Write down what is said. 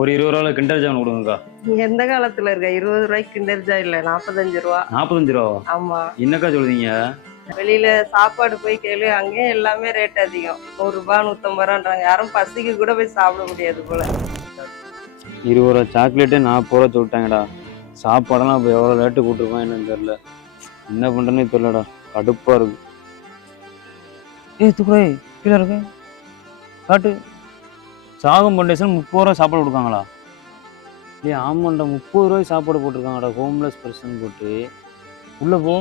ஒரு 20 ரூபால kinder jam கொடுங்கக்கா. நீ எந்த காலத்துல இருக்க? 20 ரூபாய்க்கு கிண்டர்ஜா இல்ல, 45 ரூபா. 45 ரூபாவா? ஆமா. என்னக்கா சொல்றீங்க? வெளியில சாப்பாடு போய் கேளு, அங்கேயும் எல்லாமே ரேட் அதிகம். 100 ரூபா 150 ரூபான்றாங்க. யாரும் பசிக்கு கூட போய் சாப்பிட முடியாது போல. 20 ரூபா சாக்லேட்டே 40 ரூபா சொல்லிட்டாங்கடா. சாப்பாடெல்லாம் இப்போ எவ்வளோ ரேட்டு கூட்டிருப்பான் என்னன்னு தெரியல. என்ன பண்ணுறேன்னே தெரியலடா, கடுப்பாக இருக்கு. துக்குறை கீழே இருக்கு காட்டு. சாகம் ஃபவுண்டேஷன் 30 ரூபா சாப்பாடு கொடுக்காங்களா? இல்லையா? ஆமாண்டா, 30 ரூபாய்க்கு சாப்பாடு போட்டிருக்காங்கடா. ஹோம்லெஸ் பர்சன் போட்டு உள்ளே போ.